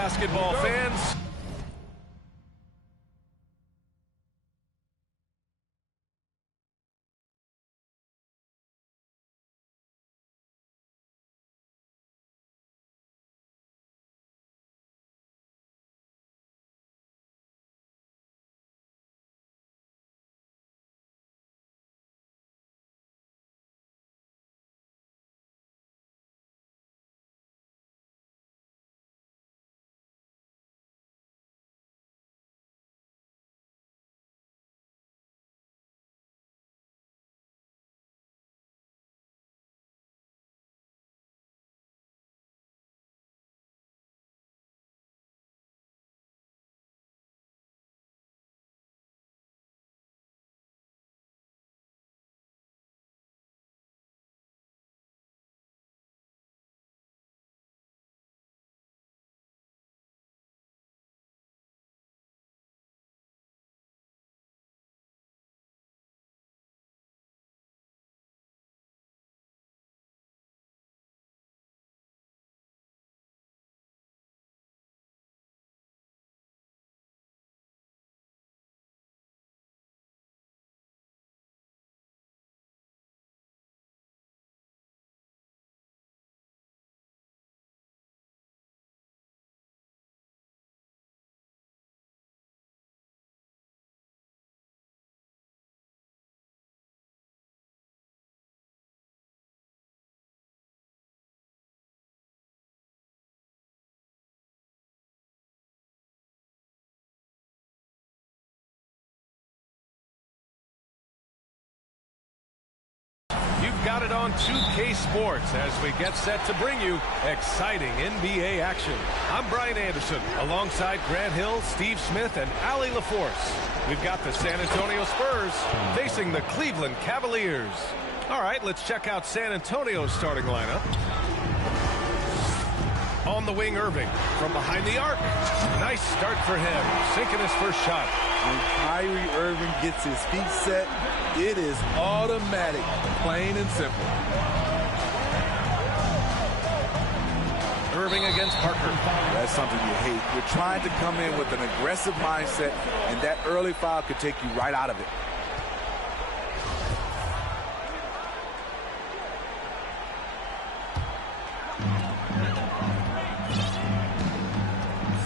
basketball fans. You've got it on 2K Sports as we get set to bring you exciting NBA action. I'm Brian Anderson alongside Grant Hill, Steve Smith, and Allie LaForce. We've got the San Antonio Spurs facing the Cleveland Cavaliers. All right, let's check out San Antonio's starting lineup. On the wing, Irving from behind the arc. Nice start for him, sinking his first shot. When Kyrie Irving gets his feet set, it is automatic, plain and simple. Irving against Parker. That's something you hate. You're trying to come in with an aggressive mindset, and that early foul could take you right out of it.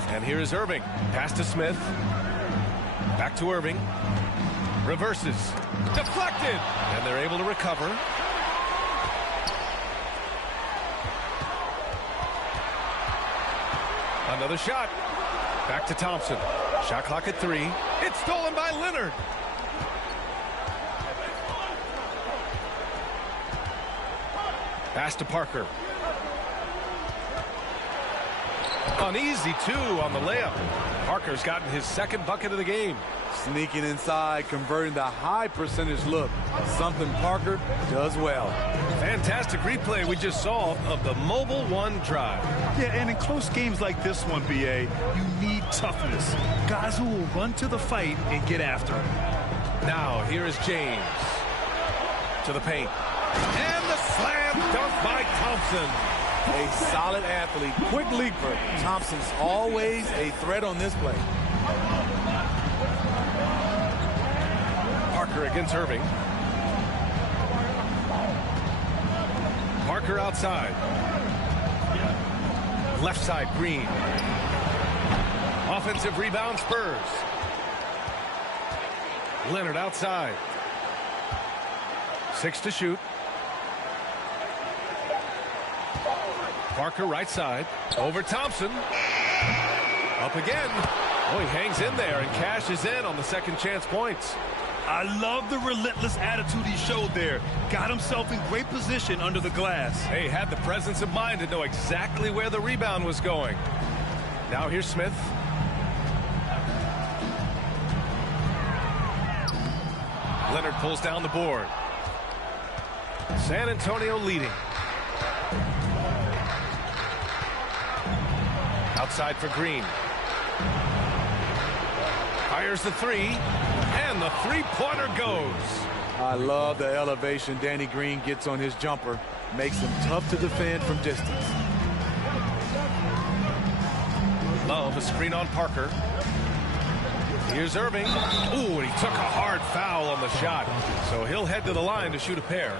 And here is Irving. Pass to Smith. Back to Irving. Reverses. Deflected. And they're able to recover. Another shot. Back to Thompson. Shot clock at 3. It's stolen by Leonard. Pass to Parker. Uneasy, too, on the layup. Parker's gotten his second bucket of the game. Sneaking inside, converting the high percentage look. Something Parker does well. Fantastic replay we just saw of the Mobile One drive. Yeah, and in close games like this one, BA, you need toughness. Guys who will run to the fight and get after it. Now, here is James. To the paint. And the slam dunk by Thompson. A solid athlete, quick leaper. Thompson's always a threat on this play. Parker against Irving. Parker outside. Left side, Green. Offensive rebound, Spurs. Leonard outside. 6 to shoot. Parker right side. Over Thompson. Up again. Oh, he hangs in there and cashes in on the second chance points. I love the relentless attitude he showed there. Got himself in great position under the glass. Hey, had the presence of mind to know exactly where the rebound was going. Now here's Smith. Leonard pulls down the board. San Antonio leading. Outside for Green. Fires the 3, and the three-pointer goes. I love the elevation Danny Green gets on his jumper. Makes him tough to defend from distance. Love, a screen on Parker. Here's Irving. Ooh, and he took a hard foul on the shot. So he'll head to the line to shoot a pair.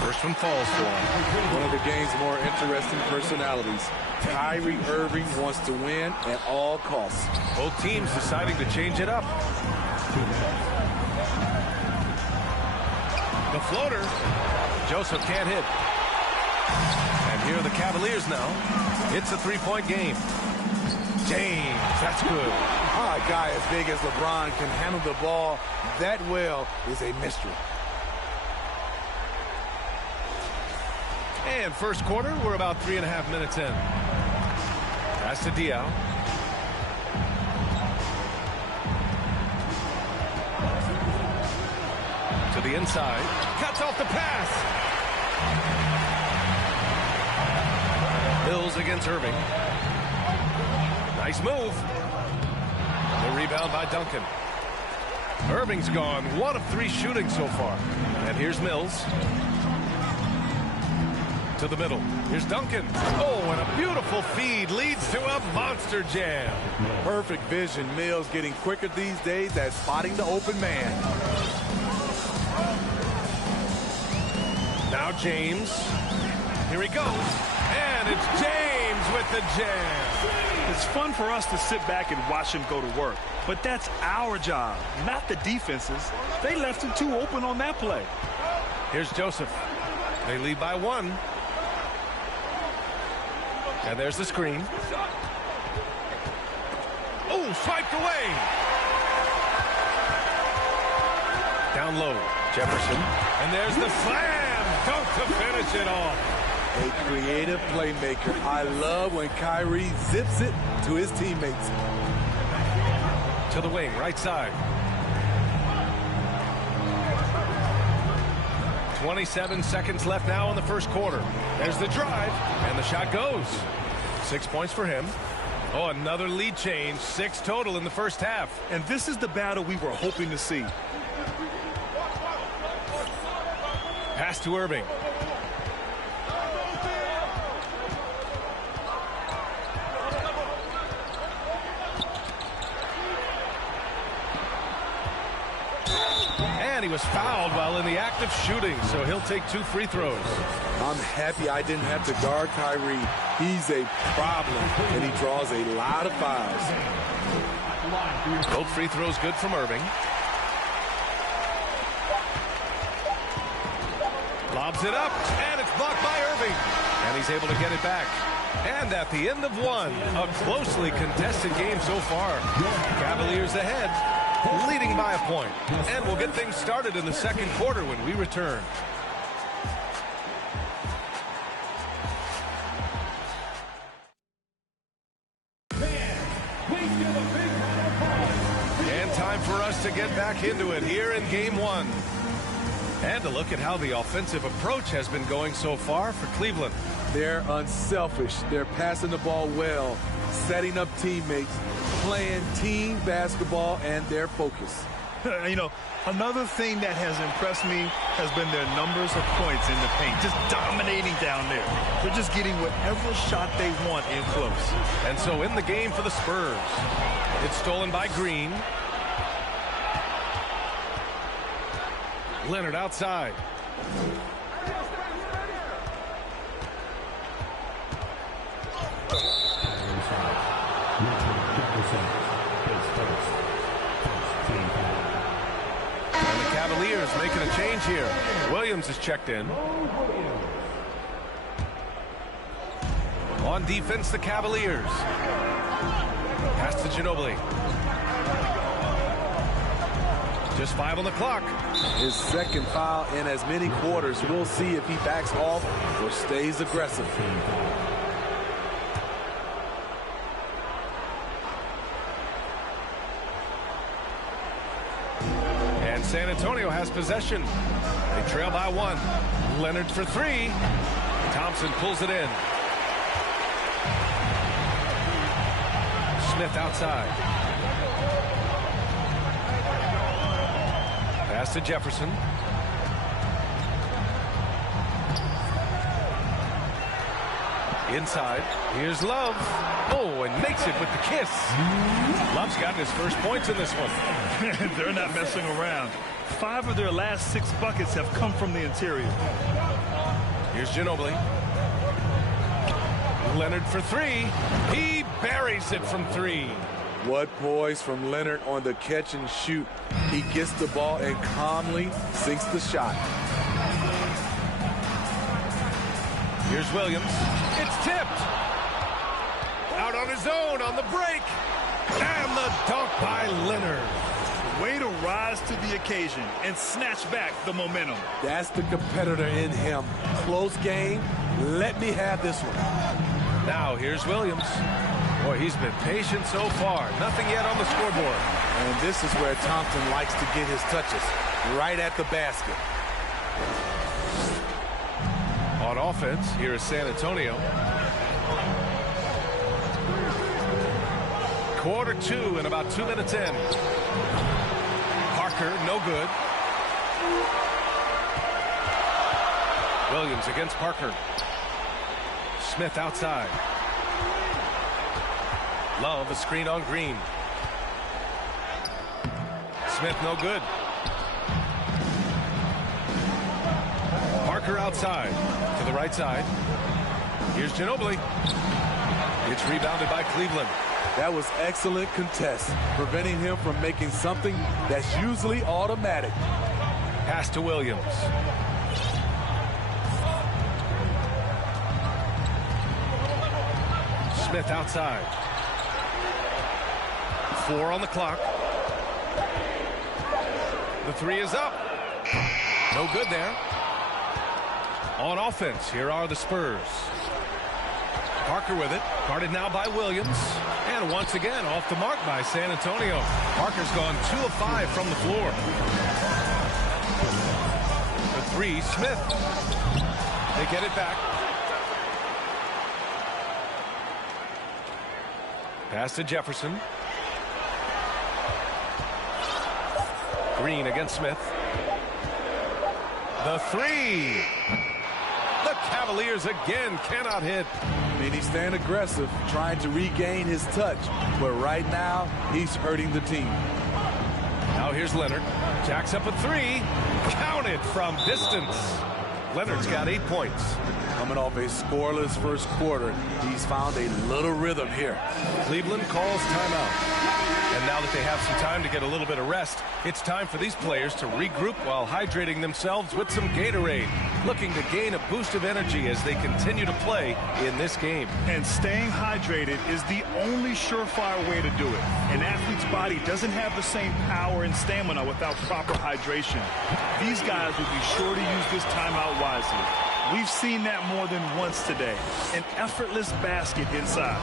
First one falls for him. One of the game's more interesting personalities. Kyrie Irving wants to win at all costs. Both teams deciding to change it up. The floater. Joseph can't hit. And here are the Cavaliers now. It's a three-point game. James, that's good. A guy as big as LeBron can handle the ball that well is a mystery. And first quarter, we're about 3.5 minutes in. Pass to Yall. To the inside. Cuts off the pass. Mills against Irving. Nice move. The rebound by Duncan. Irving's gone 1 of 3 shooting so far. And here's Mills. To the middle. Here's Duncan. Oh, and a beautiful feed leads to a monster jam. Perfect vision. Mills getting quicker these days at spotting the open man. Now James. Here he goes. And it's James with the jam. It's fun for us to sit back and watch him go to work. But that's our job, not the defense's. They left it too open on that play. Here's Joseph. They lead by 1. And there's the screen. Oh, swiped away. Down low, Jefferson. And there's the slam dunk to finish it off. A creative playmaker. I love when Kyrie zips it to his teammates. To the wing, right side. 27 seconds left now in the first quarter. There's the drive, and the shot goes. 6 points for him. Oh, another lead change. 6 total in the first half. And this is the battle we were hoping to see. Pass to Irving. And he was fouled while in the act of shooting, so he'll take 2 free throws. I'm happy I didn't have to guard Kyrie. He's a problem, and he draws a lot of fouls. Both free throws good from Irving. Lobs it up, and it's blocked by Irving. And he's able to get it back. And at the end of 1, a closely contested game so far. Cavaliers ahead, leading by a point. And we'll get things started in the second quarter when we return. And time for us to get back into it here in game 1. And to look at how the offensive approach has been going so far for Cleveland. They're unselfish. They're passing the ball well, setting up teammates, playing team basketball, and their focus. You know, another thing that has impressed me has been their numbers of points in the paint, just dominating down there. They're just getting whatever shot they want in close. And so in the game for the Spurs, it's stolen by Green. Leonard outside. And the Cavaliers making a change here. Williams is checked in. On defense, the Cavaliers. Pass to Ginobili. Just 5 on the clock. His second foul in as many quarters. We'll see if he backs off or stays aggressive. And San Antonio has possession. They trail by 1. Leonard for 3. Thompson pulls it in. Smith outside. Pass to Jefferson. Inside, here's Love. Oh, and makes it with the kiss. Love's gotten his first points in this one. They're not messing around. 5 of their last 6 buckets have come from the interior. Here's Ginobili. Leonard for 3. He buries it from 3. What poise from Leonard on the catch and shoot. He gets the ball and calmly sinks the shot. Here's Williams. It's tipped. Out on his own on the break. And the dunk by Leonard. Way to rise to the occasion and snatch back the momentum. That's the competitor in him. Close game. Let me have this one. Now here's Williams. Boy, he's been patient so far. Nothing yet on the scoreboard. And this is where Thompson likes to get his touches. Right at the basket. On offense, here is San Antonio. Quarter 2 and about 2 minutes in. Parker, no good. Williams against Parker. Smith outside. Love a screen on Green. Smith no good. Parker outside to the right side. Here's Ginobili. It's rebounded by Cleveland. That was excellent contest, preventing him from making something that's usually automatic. Pass to Williams. Smith outside. 4 on the clock. The 3 is up. No good there. On offense, here are the Spurs. Parker with it. Guarded now by Williams. And once again, off the mark by San Antonio. Parker's gone 2 of 5 from the floor. The 3, Smith. They get it back. Pass to Jefferson. Green against Smith. The 3. The Cavaliers again cannot hit. I mean, he's staying aggressive, trying to regain his touch. But right now, he's hurting the team. Now here's Leonard. Jacks up a 3. Counted from distance. Leonard's got 8 points. Coming off a scoreless first quarter, he's found a little rhythm here. Cleveland calls timeout. And now that they have some time to get a little bit of rest, it's time for these players to regroup while hydrating themselves with some Gatorade, looking to gain a boost of energy as they continue to play in this game. And staying hydrated is the only surefire way to do it. An athlete's body doesn't have the same power and stamina without proper hydration. These guys will be sure to use this timeout wisely. We've seen that more than once today. An effortless basket inside.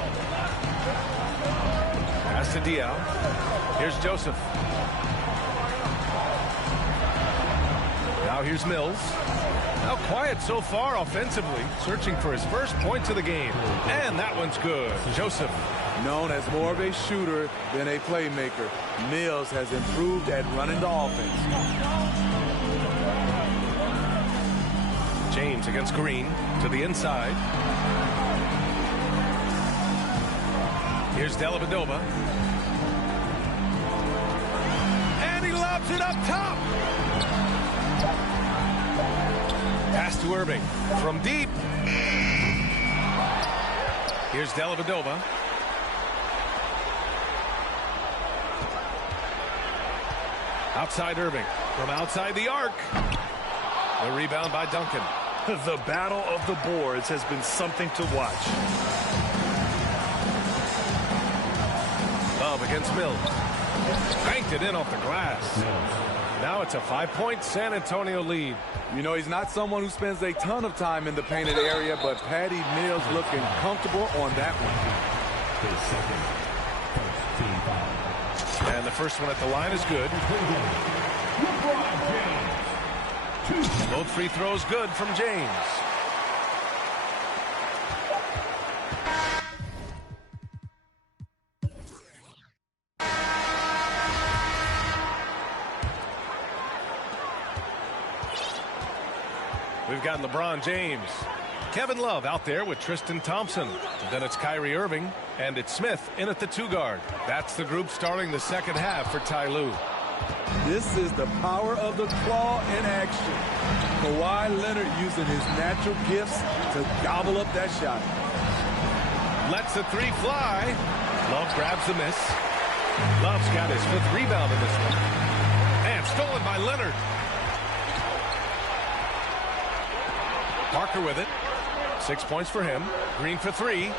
Pass to Yall. Here's Joseph. Now here's Mills. Now quiet so far offensively, searching for his first points of the game. And that one's good. Joseph. Known as more of a shooter than a playmaker, Mills has improved at running the offense. James against Green to the inside. Here's Dellavedova. And he lobs it up top. Pass to Irving from deep. Here's Dellavedova. Outside Irving from outside the arc. The rebound by Duncan. The battle of the boards has been something to watch. Love against Mills. Banked it in off the glass. Now it's a 5-point San Antonio lead. You know, he's not someone who spends a ton of time in the painted area, but Patty Mills looking comfortable on that one. And the first one at the line is good. Both free throws good from James. We've got LeBron James. Kevin Love out there with Tristan Thompson. Then it's Kyrie Irving, and it's Smith in at the 2 guard. That's the group starting the second half for Ty Lue. This is the power of the claw in action. Kawhi Leonard using his natural gifts to gobble up that shot. Lets the 3 fly. Love grabs the miss. Love's got his 5th rebound in this one. And stolen by Leonard. Parker with it. 6 points for him. Green for 3.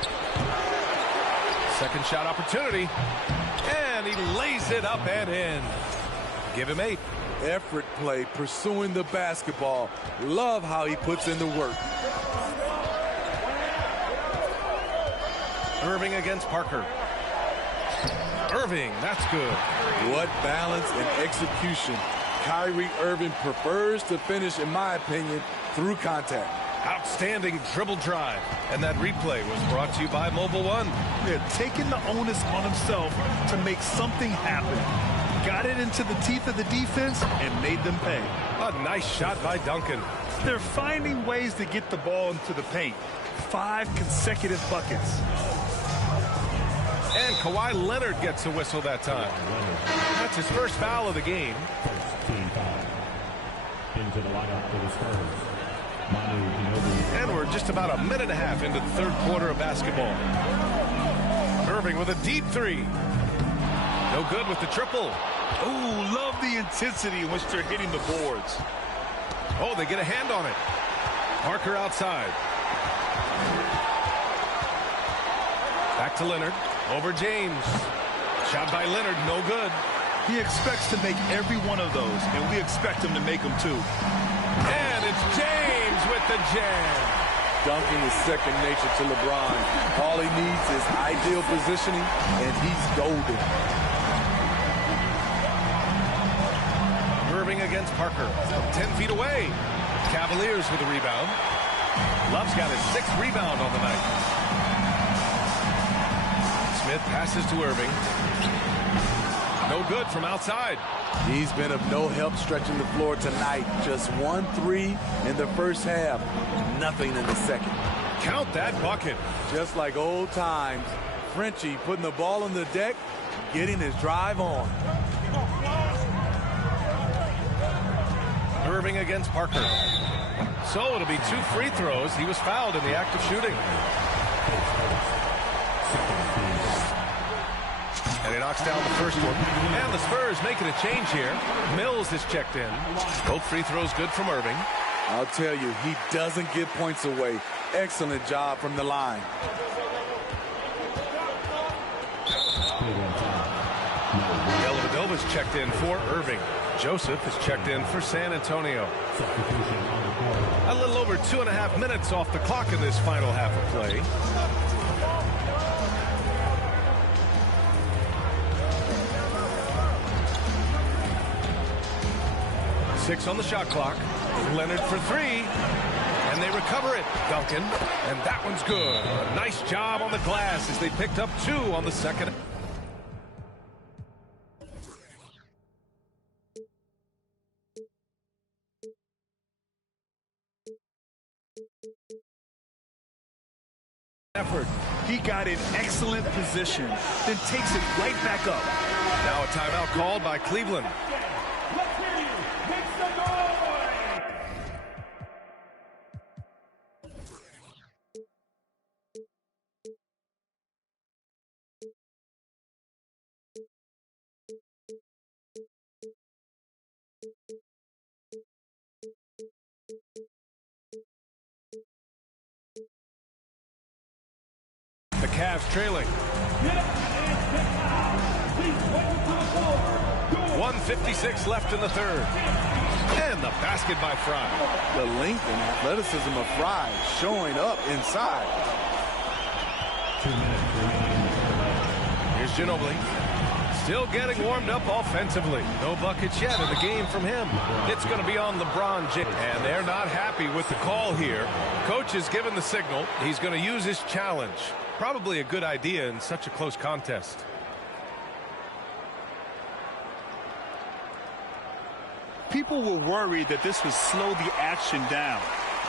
Second shot opportunity. And he lays it up and in. Give him 8. Effort play, pursuing the basketball. Love how he puts in the work. Irving against Parker. Irving, that's good. What balance and execution. Kyrie Irving prefers to finish, in my opinion, through contact. Outstanding dribble drive. And that replay was brought to you by Mobile One. They're taking the onus on himself to make something happen. Got it into the teeth of the defense and made them pay. A nice shot by Duncan. They're finding ways to get the ball into the paint. 5 consecutive buckets. And Kawhi Leonard gets a whistle that time. That's his first foul of the game. Into the lineup for the Spurs. And we're just about a minute and a half into the 3rd quarter of basketball. Irving with a deep 3. No good with the triple. Oh, love the intensity in which they're hitting the boards. Oh, they get a hand on it. Parker outside. Back to Leonard. Over James. Shot by Leonard, no good. He expects to make every one of those, and we expect him to make them too. And it's James with the jam. Dunking is second nature to LeBron. All he needs is ideal positioning, and he's golden. Irving against Parker from 10 feet away. Cavaliers with a rebound. Love's got his 6th rebound on the night. Smith passes to Irving. No good from outside. He's been of no help stretching the floor tonight. Just 1 3 in the first half. Nothing in the second. Count that bucket. Just like old times. Frenchie putting the ball on the deck, getting his drive on. Irving against Parker. So it'll be 2 free throws. He was fouled in the act of shooting. And he knocks down the first one. And the Spurs making a change here. Mills has checked in. Both free throws good from Irving. I'll tell you, he doesn't give points away. Excellent job from the line. Dellavedova's checked in for Irving. Joseph has checked in for San Antonio. A little over 2.5 minutes off the clock in this final half of play. Six on the shot clock. Leonard for 3. And they recover it. Duncan. And that one's good. A nice job on the glass as they picked up 2 on the second. Effort. He got in excellent position, then takes it right back up. Now a timeout called by Cleveland. The Cavs trailing. 1:56 left in the 3rd. And the basket by Fry. The length and athleticism of Fry showing up inside. 2 minutes remaining. Here's Ginobili. Still getting warmed up offensively. No buckets yet in the game from him. It's going to be on LeBron James. And they're not happy with the call here. Coach has given the signal. He's going to use his challenge. Probably a good idea in such a close contest. People were worried that this would slow the action down.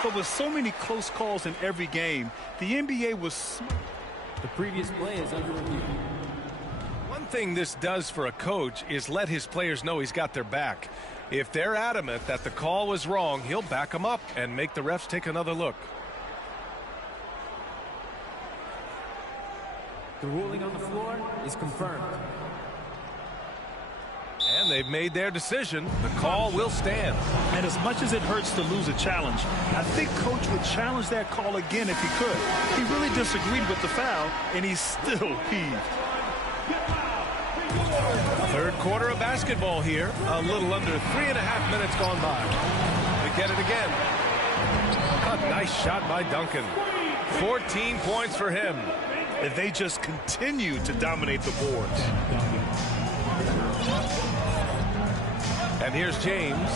But with so many close calls in every game, the NBA was... The previous play is under review. One thing this does for a coach is let his players know he's got their back. If they're adamant that the call was wrong, he'll back them up and make the refs take another look. The ruling on the floor is confirmed. And they've made their decision. The call will stand. And as much as it hurts to lose a challenge, I think Coach would challenge that call again if he could. He really disagreed with the foul, and he's still peeved. Third quarter of basketball here. A little under 3.5 minutes gone by. We get it again. A nice shot by Duncan. 14 points for him. And they just continue to dominate the boards. And here's James.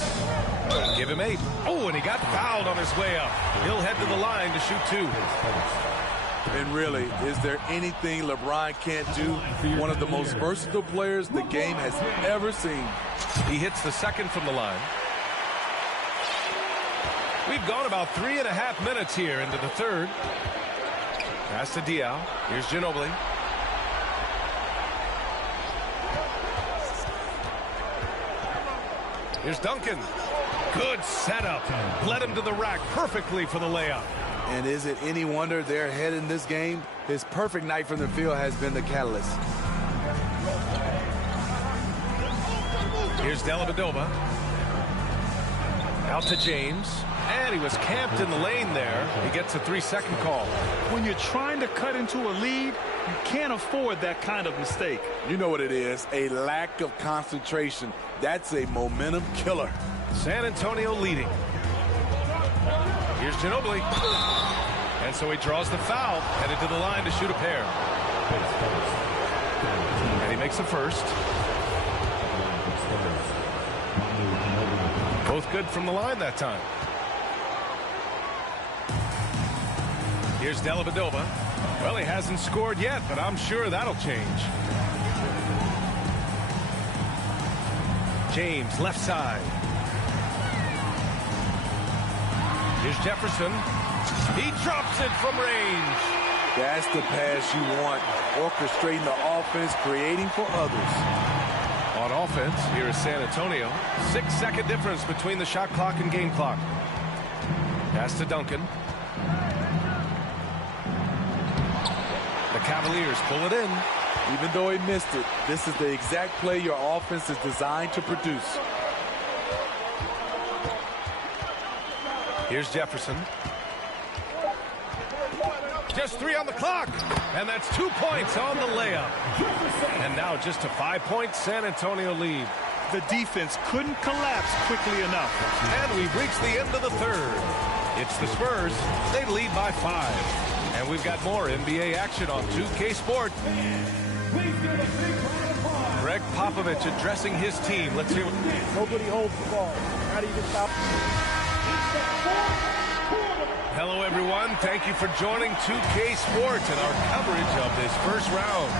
Give him 8. Oh, and he got fouled on his way up. He'll head to the line to shoot 2. And really, is there anything LeBron can't do? One of the most versatile players the game has ever seen. He hits the second from the line. We've gone about 3.5 minutes here into the third. Pass to Yall. Here's Ginobili. Here's Duncan. Good setup. Led him to the rack perfectly for the layup. And is it any wonder they're ahead in this game? His perfect night from the field has been the catalyst. Here's Dellavedova. Out to James. And he was camped in the lane there. He gets a 3-second call. When you're trying to cut into a lead, you can't afford that kind of mistake. You know what it is, a lack of concentration. That's a momentum killer. San Antonio leading. Here's Ginobili. And so he draws the foul, headed to the line to shoot a pair. And he makes the first. Both good from the line that time. Here's Dellavedova. Well, he hasn't scored yet, but I'm sure that'll change. James, left side. Here's Jefferson. He drops it from range. That's the pass you want. Orchestrating the offense, creating for others. On offense, here is San Antonio. 6-second difference between the shot clock and game clock. Pass to Duncan. The Cavaliers pull it in. Even though he missed it, this is the exact play your offense is designed to produce. Here's Jefferson. Just 3 on the clock. And that's 2 points on the layup. And now just a 5-point San Antonio lead. The defense couldn't collapse quickly enough. And we've reached the end of the third. It's the Spurs. They lead by 5. And we've got more NBA action on 2K Sport. Greg Popovich addressing his team. Let's hear what... Nobody holds the ball. How do you stop? Hello, everyone. Thank you for joining 2K Sports and our coverage of this first round.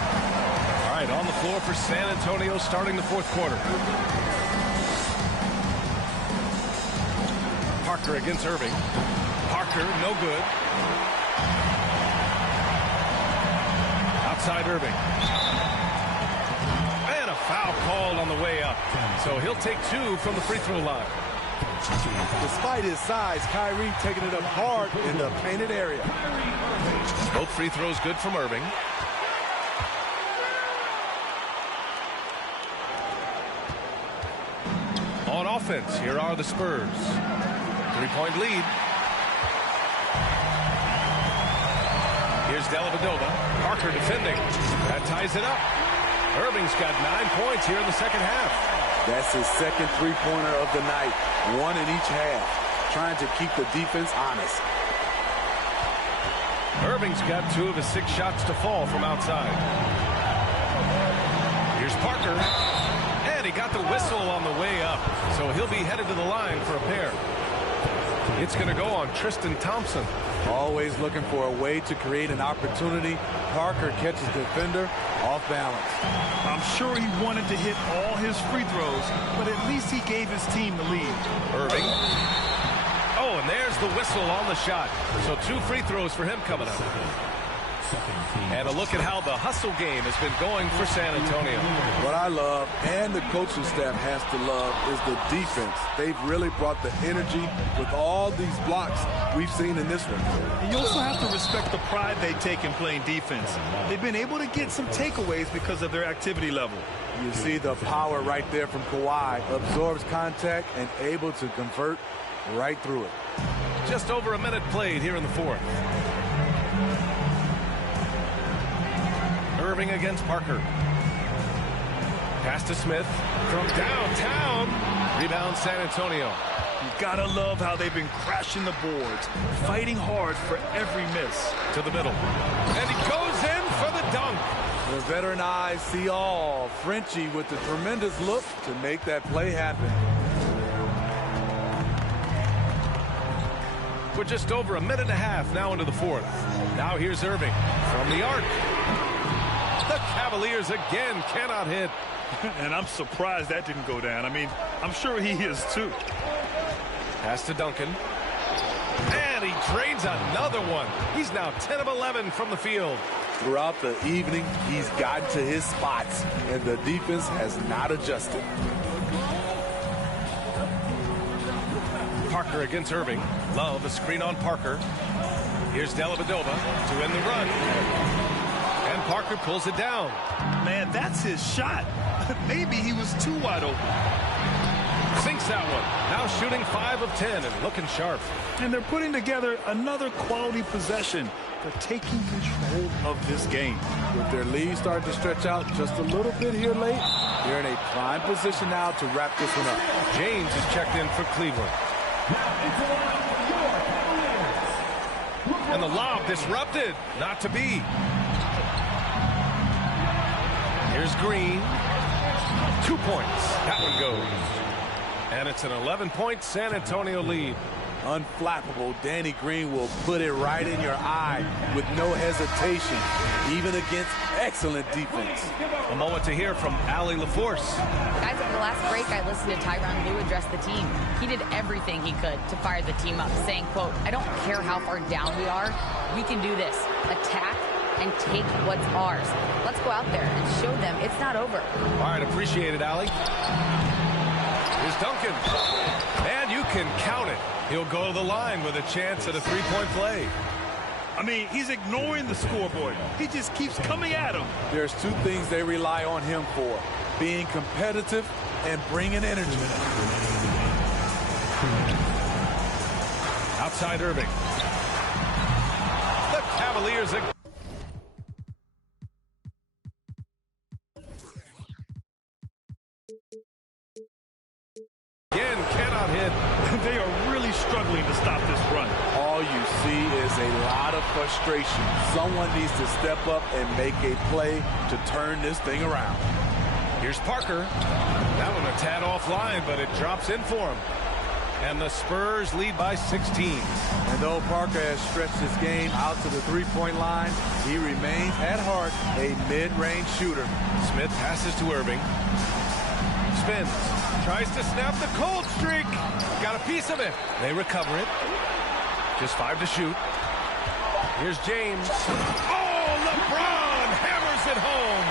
All right, on the floor for San Antonio starting the fourth quarter. Parker against Irving. Parker, no good. Outside Irving. And a foul called on the way up. So he'll take 2 from the free throw line. Despite his size, Kyrie taking it up hard in the painted area. Both free throws good from Irving. On offense, here are the Spurs. 3-point lead. Here's Dellavedova. Parker defending. That ties it up. Irving's got 9 points here in the second half. That's his second three-pointer of the night. 1 in each half. Trying to keep the defense honest. Irving's got 2 of his 6 shots to fall from outside. Here's Parker. And he got the whistle on the way up. So he'll be headed to the line for a pair. It's going to go on Tristan Thompson. Always looking for a way to create an opportunity. Parker catches the defender off balance. I'm sure he wanted to hit all his free throws, but at least he gave his team the lead. Irving. Oh, and And there's the whistle on the shot. So 2 free throws for him coming up. And a look at how the hustle game has been going for San Antonio. What I love, and the coaching staff has to love, is the defense. They've really brought the energy with all these blocks we've seen in this one. And you also have to respect the pride they take in playing defense. They've been able to get some takeaways because of their activity level. You see the power right there from Kawhi. Absorbs contact and able to convert right through it. Just over a minute played here in the fourth. Irving against Parker. Pass to Smith from downtown. Rebound San Antonio. You gotta love how they've been crashing the boards, fighting hard for every miss. To the middle. And he goes in for the dunk. The veteran eyes see all. Frenchie with the tremendous look to make that play happen. We're just over a minute and a half now into the fourth. Now here's Irving from the arc. The Cavaliers again cannot hit. And I'm surprised that didn't go down. I mean, I'm sure he is too. Pass to Duncan. And he drains another one. He's now 10 of 11 from the field. Throughout the evening, he's gotten to his spots, and the defense has not adjusted. Parker against Irving. Love a screen on Parker. Here's Dellavedova to end the run. And Parker pulls it down. Man, that's his shot. Maybe he was too wide open. Sinks that one. Now shooting 5 of 10 and looking sharp. And they're putting together another quality possession. They're taking control of this game. With their lead starting to stretch out just a little bit here late, they're in a prime position now to wrap this one up. James is checked in for Cleveland. And the lob disrupted. Not to be. Here's Green. 2 points. That one goes. And it's an 11-point San Antonio lead. Unflappable. Danny Green will put it right in your eye with no hesitation, even against excellent defense. A moment to hear from Allie LaForce. Guys, over the last break, I listened to Tyronn Lue address the team. He did everything he could to fire the team up, saying, quote, "I don't care how far down we are. We can do this. Attack and take what's ours. Let's go out there and show them it's not over." All right, appreciate it, Allie. Here's Duncan. And you can count it. He'll go to the line with a chance at a 3-point play. I mean, he's ignoring the scoreboard. He just keeps coming at him. There's 2 things they rely on him for: being competitive and bringing energy. Outside Irving. The Cavaliers again cannot hit. They are really struggling to stop this run. All you see is a lot of frustration. Someone needs to step up and make a play to turn this thing around. Here's Parker. That one a tad offline, but it drops in for him. And the Spurs lead by 16. And though Parker has stretched his game out to the 3-point line, he remains at heart a mid-range shooter. Smith passes to Irving. Spins. Tries to snap the cold streak. Got a piece of it. They recover it. Just 5 to shoot. Here's James. Oh, LeBron hammers it home.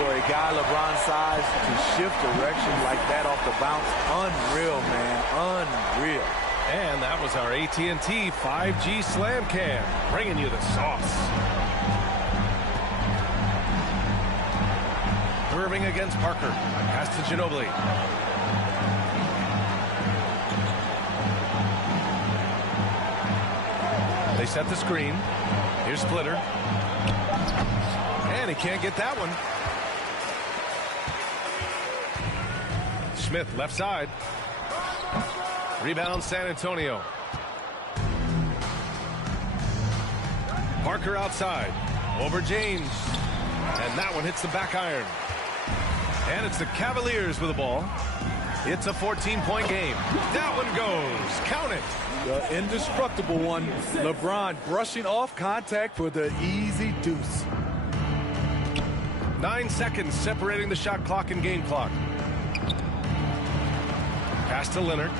For a guy LeBron's size to shift direction like that off the bounce, unreal, man, unreal. And that was our AT&T 5G Slam Cam, bringing you the sauce. Irving against Parker. Pass to Ginobili. They set the screen. Here's Splitter. And he can't get that one. Smith left side. Rebound San Antonio. Parker outside. Over James. And that one hits the back iron. And it's the Cavaliers with the ball. It's a 14-point game. That one goes. Count it. The indestructible one. LeBron brushing off contact for the easy deuce. 9 seconds separating the shot clock and game clock. Pass to Leonard.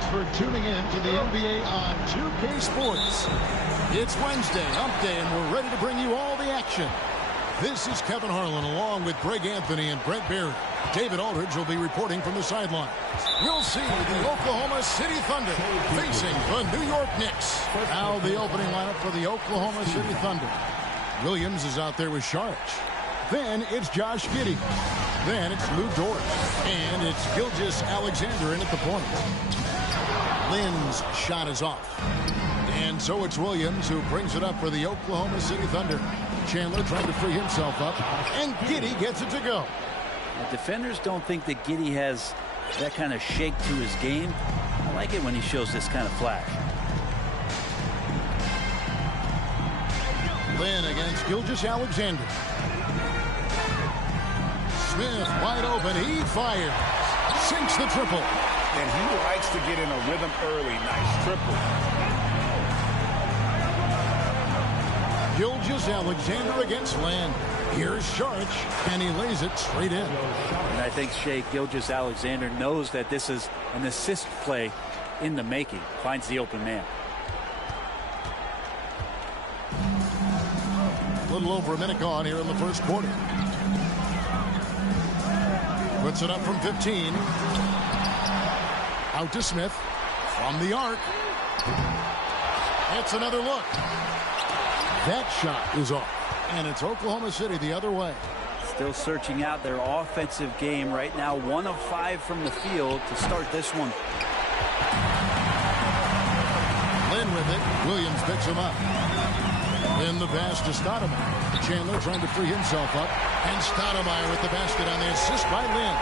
Thanks for tuning in to the NBA on 2K Sports. It's Wednesday, hump day, and we're ready to bring you all the action. This is Kevin Harlan along with Greg Anthony and Brent Barry. David Aldridge will be reporting from the sidelines. We'll see the Oklahoma City Thunder facing the New York Knicks. Now the opening lineup for the Oklahoma City Thunder. Williams is out there with Sharch. Then it's Josh Giddey. Then it's Lou Dort. And it's Gilgeous Alexander in at the point. Lynn's shot is off. And so it's Williams who brings it up for the Oklahoma City Thunder. Chandler trying to free himself up. And Giddey gets it to go. The defenders don't think that Giddey has that kind of shake to his game. I like it when he shows this kind of flash. Lynn against Gilgeous Alexander. Smith wide open. He fires. Sinks the triple. And he likes to get in a rhythm early. Nice triple. Gilgeous Alexander against Lynn. Here's Sharch, and he lays it straight in. And I think Shea Gilgeous Alexander knows that this is an assist play in the making. Finds the open man. A little over a minute gone here in the first quarter. Puts it up from 15. Out to Smith. From the arc. It's another look. That shot is off. And it's Oklahoma City the other way. Still searching out their offensive game right now. 1 of 5 from the field to start this one. Lynn with it. Williams picks him up. Then the pass to Stoudemire. Chandler trying to free himself up. And Stoudemire with the basket on the assist by Lynn.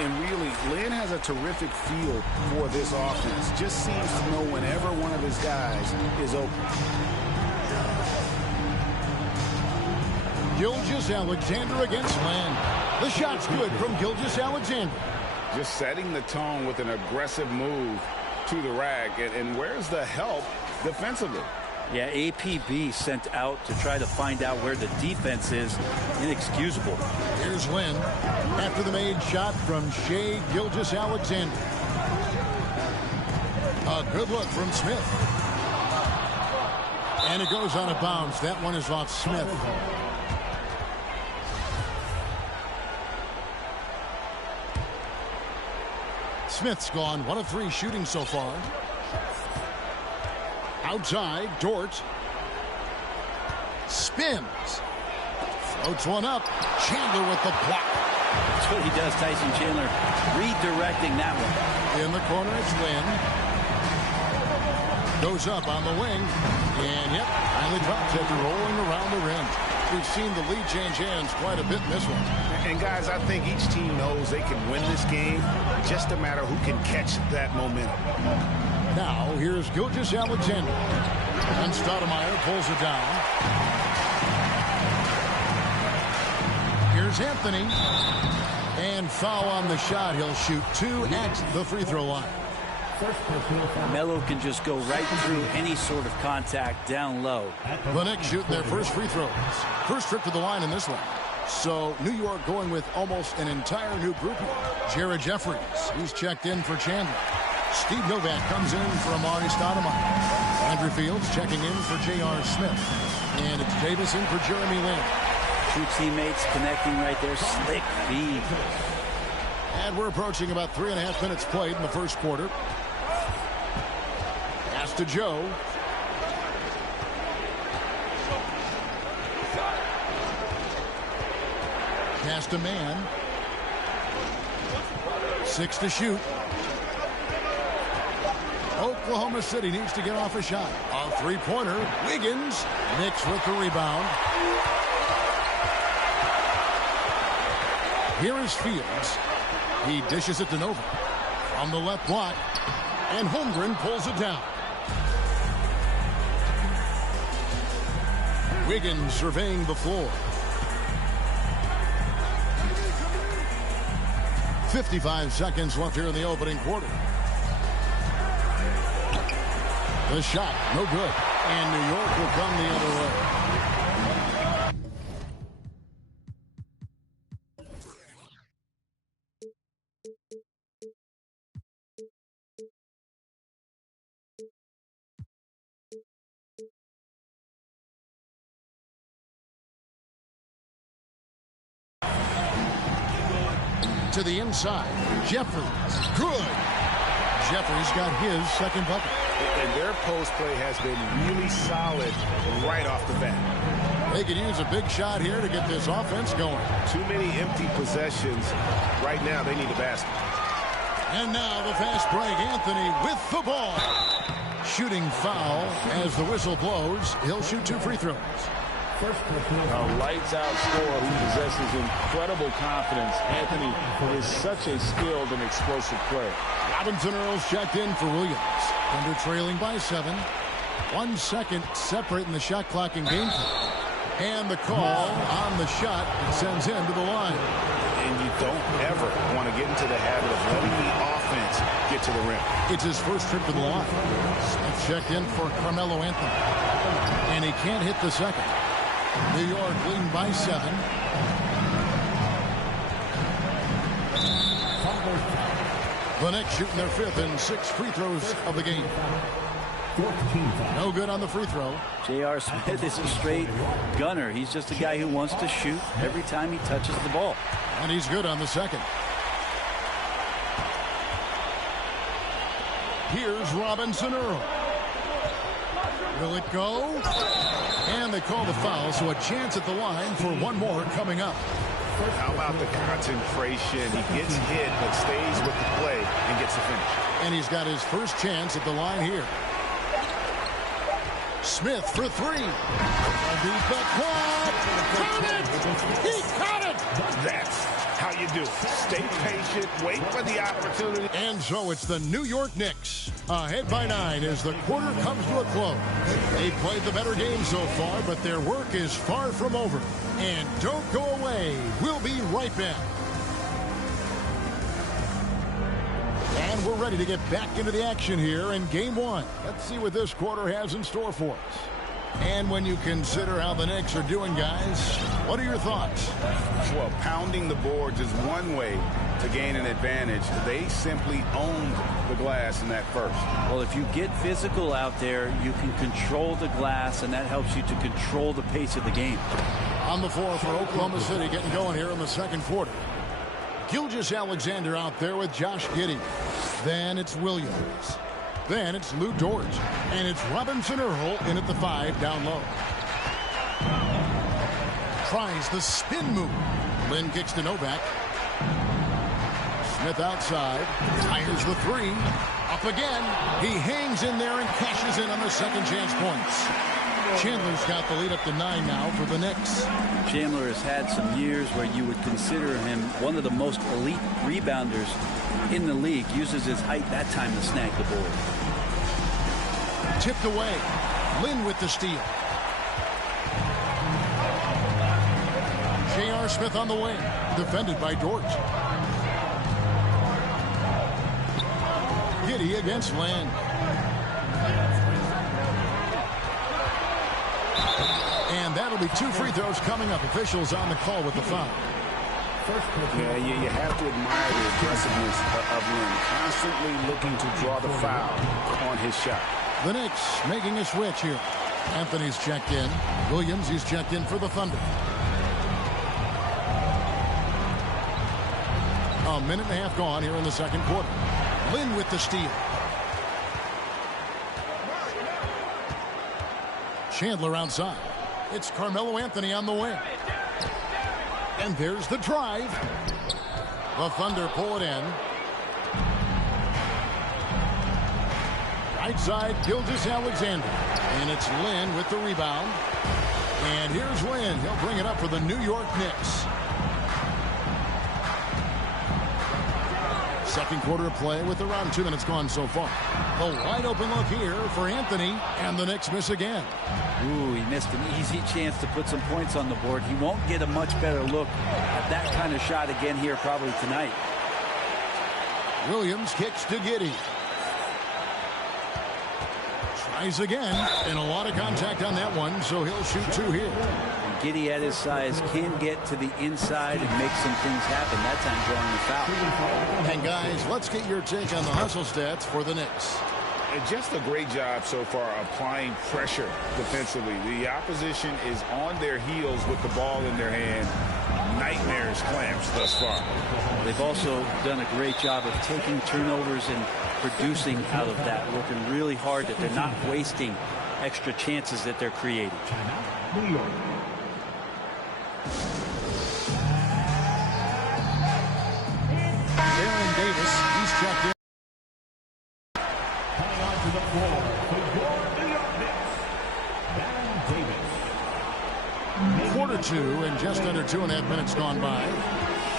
And really, Lynn has a terrific feel for this offense. Just seems to know whenever one of his guys is open. Gilgeous Alexander against Lynn. The shot's good from Gilgeous Alexander. Just setting the tone with an aggressive move to the rack. And where's the help defensively? Yeah, APB sent out to try to find out where the defense is. Inexcusable. Here's Lynn after the made shot from Shea Gilgeous Alexander. A good look from Smith. And it goes out of bounds. That one is off Smith. Smith's gone 1 of 3 shooting so far. Outside, Dort. Spins. Floats one up. Chandler with the block. That's what he does, Tyson Chandler. Redirecting that one. In the corner, it's Lynn. Goes up on the wing. And, yep, finally drops after rolling around the rim. We've seen the lead change hands quite a bit in this one. And, guys, I think each team knows they can win this game. Just a matter who can catch that momentum. Now, here's Gilgeous Alexander. And Stoudemire pulls it down. Here's Anthony. And foul on the shot. He'll shoot 2 at the free throw line. Melo can just go right through any sort of contact down low. The Knicks shooting their first free throws. First trip to the line in this one. So New York going with almost an entire new group here. Jared Jeffries, he's checked in for Chandler. Steve Novak comes in for Amari Stoudemire. Andrew Fields checking in for J.R. Smith. And it's Davis in for Jeremy Lin. 2 teammates connecting right there. Slick feed. And we're approaching about 3.5 minutes played in the first quarter. Pass to Joe. Pass to Man. 6 to shoot. Oklahoma City needs to get off a shot. A 3-pointer. Wiggins. Knicks with the rebound. Here is Fields. He dishes it to Nova. From the left block. And Holmgren pulls it down. Wiggins surveying the floor. 55 seconds left here in the opening quarter. The shot, no good. And New York will come the other way. to the inside. Jeffries. Good. Jeffries got his second bucket. And their post play has been really solid right off the bat. They could use a big shot here to get this offense going. Too many empty possessions. Right now, they need a basket. And now the fast break. Anthony with the ball. Shooting foul as the whistle blows. He'll shoot 2 free throws. A lights-out scorer who possesses incredible confidence. Anthony is such a skilled and explosive player. Robinson Earls checked in for Williams. Thunder trailing by 7. 1 second separating the shot clock and game clock. And the call on the shot sends him to the line. And you don't ever want to get into the habit of letting the offense get to the rim. It's his first trip to the line. Smith checked in for Carmelo Anthony. And he can't hit the second. New York leading by 7. The Knicks shooting their 5th and 6 free throws of the game. No good on the free throw. J.R. Smith is a straight gunner. He's just a guy who wants to shoot every time he touches the ball. And he's good on the second. Here's Robinson Earl. Will it go? And they call the foul, so a chance at the line for one more coming up. How about the concentration? He gets hit, but stays with the play and gets the finish. And he's got his first chance at the line here. Smith for 3. Deep the quad. Count it! He caught it! That's how you do it. Stay patient, wait for the opportunity. And so it's the New York Knicks ahead by 9 as the quarter comes to a close. They've played the better game so far, but their work is far from over. And don't go away. We'll be right back. And we're ready to get back into the action here in Game 1. Let's see what this quarter has in store for us. And when you consider how the Knicks are doing, guys, what are your thoughts? Well, pounding the boards is one way to gain an advantage. They simply owned the glass in that first. Well, if you get physical out there, you can control the glass, and that helps you to control the pace of the game. On the floor for Oklahoma City, getting going here in the second quarter. Gilgeous-Alexander out there with Josh Giddey. Then it's Williams. Then it's Lou Dort. And it's Robinson Earl in at the 5 down low. Tries the spin move. Lynn kicks to Novak. Smith outside. Fires the 3. Up again. He hangs in there and cashes in on the second chance points. Chandler's got the lead up to 9 now for the Knicks. Chandler has had some years where you would consider him one of the most elite rebounders in the league. Uses his height that time to snag the board. Tipped away. Lynn with the steal. J.R. Smith on the wing. Defended by Dort. Giddey against Lynn. And that'll be 2 free throws coming up. Officials on the call with the foul. Yeah, you have to admire the aggressiveness of Lynn. Constantly looking to draw the foul on his shot. The Knicks making a switch here. Anthony's checked in. Williams, he's checked in for the Thunder. A minute and a half gone here in the second quarter. Lynn with the steal. Chandler outside. It's Carmelo Anthony on the wing. And there's the drive. The Thunder pull it in. Right side, Gilgeous-Alexander. And it's Lynn with the rebound. And here's Lynn. He'll bring it up for the New York Knicks. Second quarter of play with around 2 minutes gone so far. A wide open look here for Anthony, and the Knicks miss again. Ooh, he missed an easy chance to put some points on the board. He won't get a much better look at that kind of shot again here probably tonight. Williams kicks to Giddey. Tries again, and a lot of contact on that one, so he'll shoot 2 here. Giddey at his size can get to the inside and make some things happen. That time drawing the foul. And guys, let's get your take on the hustle stats for the Knicks. Just a great job so far applying pressure defensively. The opposition is on their heels with the ball in their hand. nightmares clamps thus far. They've also done a great job of taking turnovers and producing out of that, working really hard that they're not wasting extra chances that they're creating. New York. Aaron Davis, he's checked in. Coming onto the floor for your New York Knicks, Aaron Davis. Quarter two and just under 2.5 minutes gone by.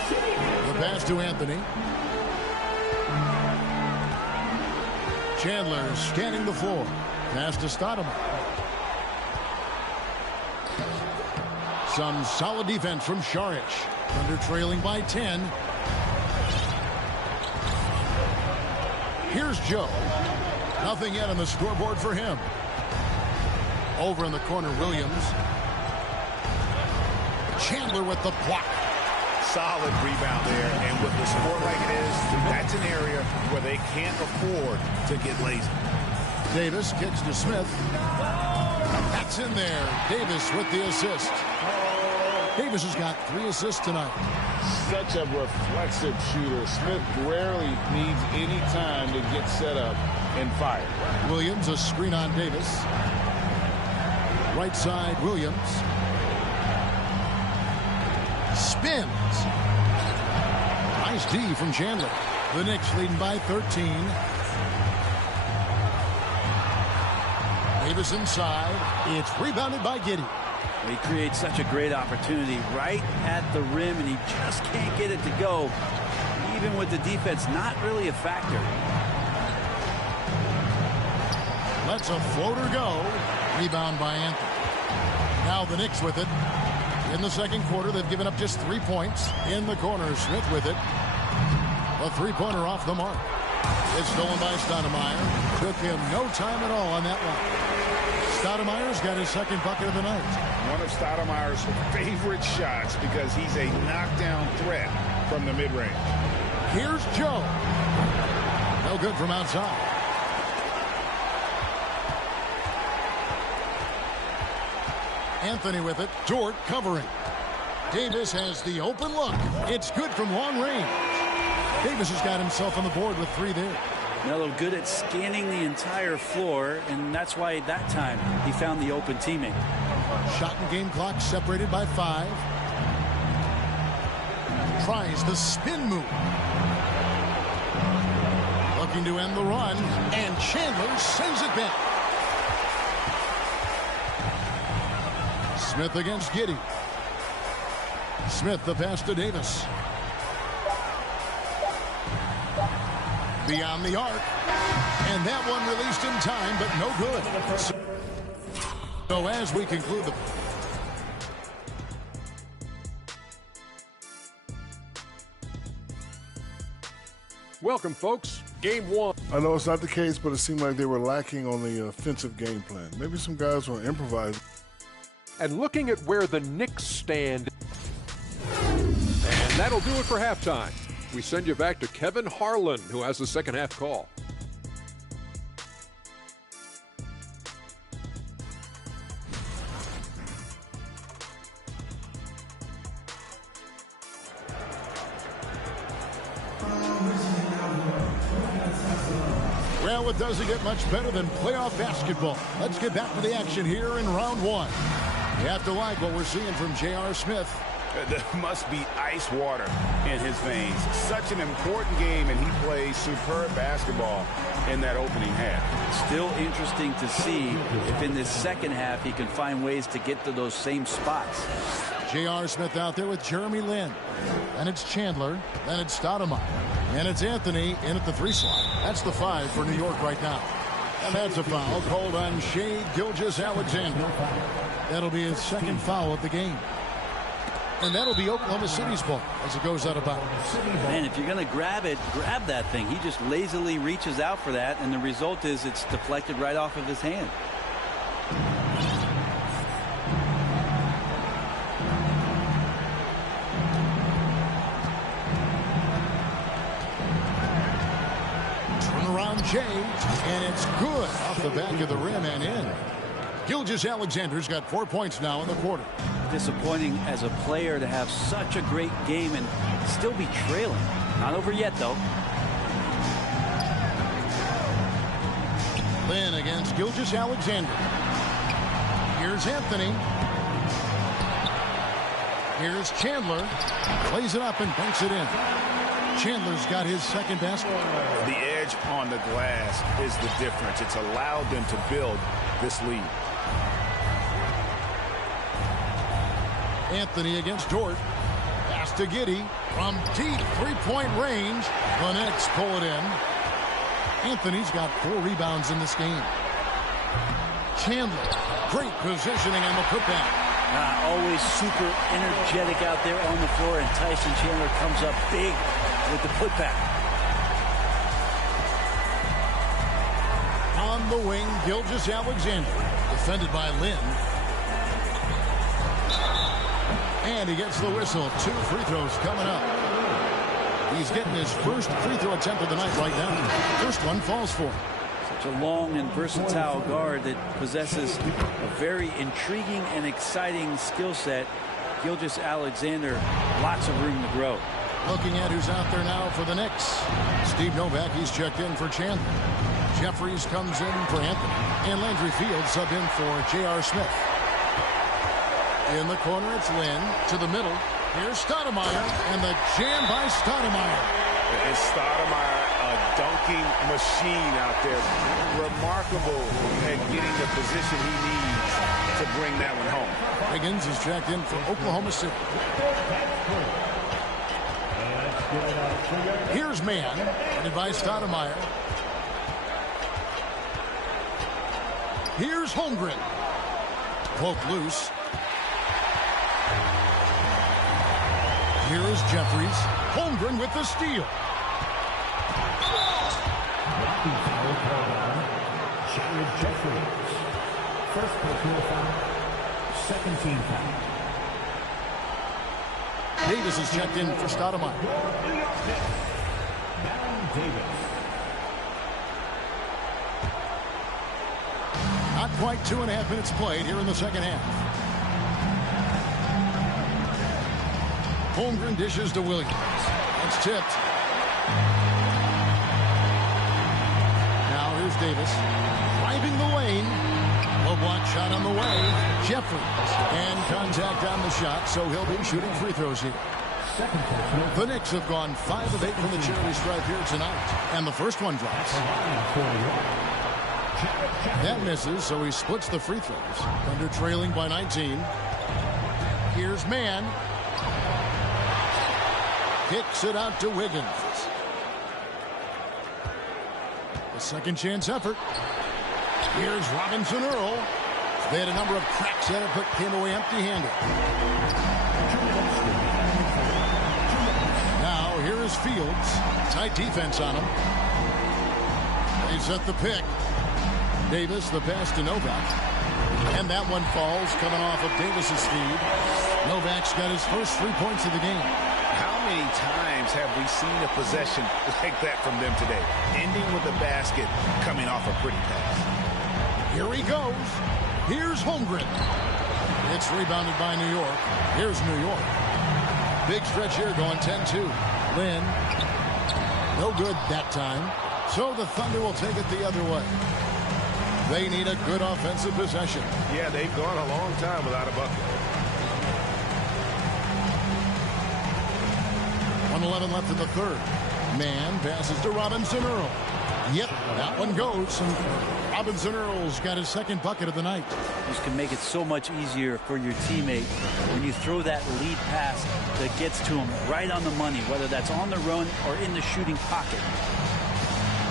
The pass to Anthony. Chandler scanning the floor. Pass to Stoudemire. Some solid defense from Šarić. Under trailing by 10. Here's Joe. Nothing yet on the scoreboard for him. Over in the corner, Williams. Chandler with the block. Solid rebound there, and with the score like it is, that's an area where they can't afford to get lazy. Davis kicks to Smith. That's in there. Davis with the assist. Davis has got 3 assists tonight. Such a reflexive shooter. Smith rarely needs any time to get set up and fire. Williams, a screen on Davis. Right side, Williams. Spins. Nice D from Chandler. The Knicks leading by 13. Davis inside. It's rebounded by Giddey. He creates such a great opportunity right at the rim, and he just can't get it to go. Even with the defense not really a factor. Lets a floater go. Rebound by Anthony. Now the Knicks with it. In the second quarter, they've given up just 3 points. In the corner, Smith with it. A three-pointer off the mark. It's stolen by Stoudemire. Took him no time at all on that one. Stoudemire's got his second bucket of the night. One of Stoudemire's favorite shots because he's a knockdown threat from the mid-range. Here's Joe. No good from outside. Anthony with it. Dort covering. Davis has the open look. It's good from long range. Davis has got himself on the board with 3 there. Melo good at scanning the entire floor, and that's why that time he found the open teammate. Shot and game clock separated by 5. Tries the spin move. Looking to end the run, and Chandler sends it back. Smith against Giddey. Smith the pass to Davis. Beyond the arc. And that one released in time, but no good. So as we conclude the... Welcome, folks. Game 1. I know it's not the case, but it seemed like they were lacking on the offensive game plan. Maybe some guys will improvise. And looking at where the Knicks stand. And that'll do it for halftime. We send you back to Kevin Harlan, who has the second half call. Well, it doesn't get much better than playoff basketball. Let's get back to the action here in round 1. You have to like what we're seeing from J.R. Smith. There must be ice water in his veins. Such an important game, and he plays superb basketball in that opening half. Still interesting to see if in this second half he can find ways to get to those same spots. J.R. Smith out there with Jeremy Lin. And it's Chandler. Then it's Stoudemire. And it's Anthony in at the 3 slot. That's the 5 for New York right now. And that's a foul called on Shai Gilgeous-Alexander. That'll be his second foul of the game. And that'll be Oklahoma City's ball as it goes out of bounds. Man, if you're going to grab it, grab that thing. He just lazily reaches out for that, and the result is it's deflected right off of his hand. Turnaround change, and it's good off the back of the rim and in. Gilgeous-Alexander's got 4 points now in the quarter. disappointing as a player to have such a great game and still be trailing. Not over yet, though. Lynn against Gilgeous-Alexander. Here's Anthony. Here's Chandler. Plays it up and banks it in. Chandler's got his second basket. The edge on the glass is the difference. It's allowed them to build this lead. Anthony against Dort. Pass to Giddey from deep three-point range. The Knicks pull it in. Anthony's got 4 rebounds in this game. Chandler, great positioning on the putback. Always super energetic out there on the floor, and Tyson Chandler comes up big with the putback. On the wing, Gilgeous-Alexander, defended by Lynn. And he gets the whistle. 2 free throws coming up. He's getting his first free throw attempt of the night right now. First one falls for him. Such a long and versatile guard that possesses a very intriguing and exciting skill set. Gilgeous-Alexander, lots of room to grow. Looking at who's out there now for the Knicks. Steve Novak, he's checked in for Chandler. Jeffries comes in for Anthony. And Landry Fields sub in for J.R. Smith. In the corner, it's Lynn. To the middle. Here's Stoudemire. And the jam by Stoudemire. It's Stoudemire, a dunking machine out there. Remarkable at getting the position he needs to bring that one home. Higgins is checked in for Oklahoma City. Here's Mann, headed by Stoudemire. Here's Holmgren. Poke loose. Here is Jeffries. Holmgren with the steal. Jared Jeffries. First personal foul. Second team foul. Davis is checked in for Stoudemire. Davis. Not quite 2.5 minutes played here in the second half. Holmgren dishes to Williams. It's tipped. Now here's Davis. Driving the lane. A block shot on the way. Jeffries. And contact on the shot, so he'll be shooting free throws here. The Knicks have gone 5 of 8 from the charity stripe here tonight. And the first one drops. That misses, so he splits the free throws. Thunder trailing by 19. Here's Mann. Kicks it out to Wiggins. A second chance effort. Here's Robinson Earl. They had a number of cracks at it, but came away empty-handed. Now here is Fields. Tight defense on him. They set the pick. Davis, the pass to Novak. And that one falls, coming off of Davis's feed. Novak's got his first 3 points of the game. How many times have we seen a possession like that from them today? Ending with a basket, coming off a pretty pass. Here he goes. Here's Holmgren. It's rebounded by New York. Here's New York. Big stretch here going 10-2. Lynn. No good that time. So the Thunder will take it the other way. They need a good offensive possession. Yeah, they've gone a long time without a bucket. 1:11 left in the third. Mann passes to Robinson Earl. Yep, that one goes. And Robinson Earl's got his second bucket of the night. This can make it so much easier for your teammate when you throw that lead pass that gets to him right on the money, whether that's on the run or in the shooting pocket.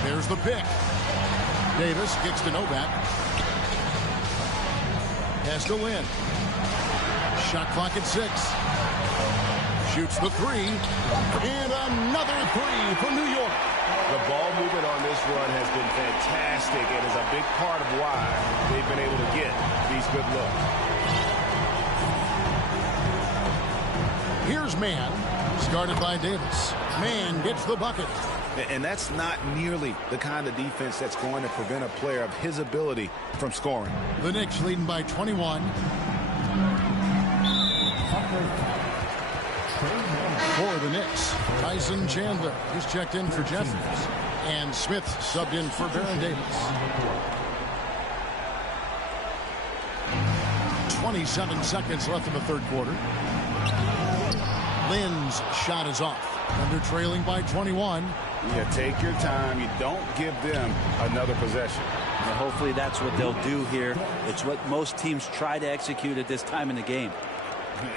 There's the pick. Davis kicks to Novak. Pass to Lynn. Shot clock at 6. Shoots the 3. And another 3 for New York. The ball movement on this run has been fantastic and is a big part of why they've been able to get these good looks. Here's Mann, started by Davis. Mann gets the bucket. And that's not nearly the kind of defense that's going to prevent a player of his ability from scoring. The Knicks leading by 21. For the Knicks, Tyson Chandler is checked in for Jeffries, and Smith subbed in for Baron Davis. 27 seconds left in the third quarter. Lynn's shot is off, and they're trailing by 21. Yeah, take your time. You don't give them another possession. Well, hopefully that's what they'll do here. It's what most teams try to execute at this time in the game.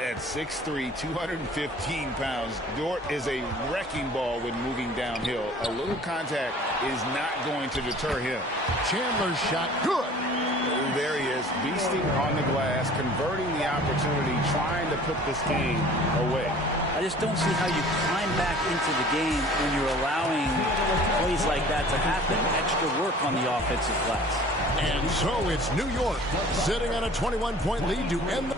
At 6'3", 215 pounds, Dort is a wrecking ball when moving downhill. A little contact is not going to deter him. Chandler's shot, good. There he is, beasting on the glass, converting the opportunity, trying to put this game away. I just don't see how you climb back into the game when you're allowing plays like that to happen. Extra work on the offensive glass. And so it's New York sitting on a 21-point lead to end the...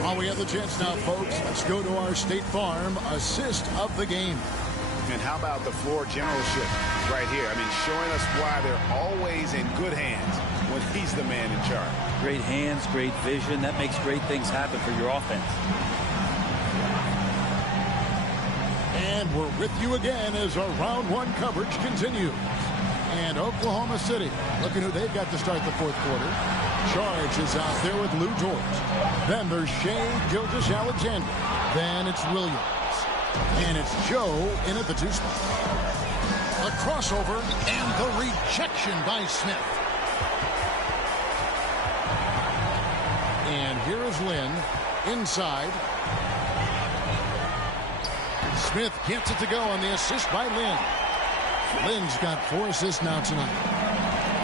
While we have the chance now, folks, let's go to our State Farm assist of the game. And how about the floor generalship right here? I mean, showing us why they're always in good hands when he's the man in charge. Great hands, great vision. That makes great things happen for your offense. And we're with you again as our round one coverage continues. And Oklahoma City, looking who they've got to start the fourth quarter. Charge is out there with Lou Dort. Then there's Shea Gilgeous-Alexander. Then it's Williams. And it's Joe in at the 2 spot. A crossover and the rejection by Smith. And here is Lynn inside. Smith gets it to go on the assist by Lynn. Lynn's got 4 assists now tonight.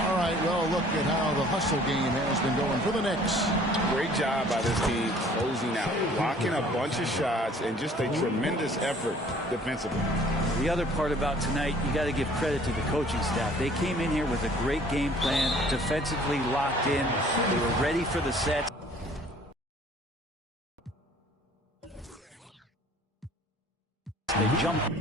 All right, well, look at how the hustle game has been going for the Knicks. Great job by this team closing out, blocking a bunch of shots, and just a tremendous effort defensively. The other part about tonight, you got to give credit to the coaching staff. They came in here with a great game plan, defensively locked in. They were ready for the set. They jumped.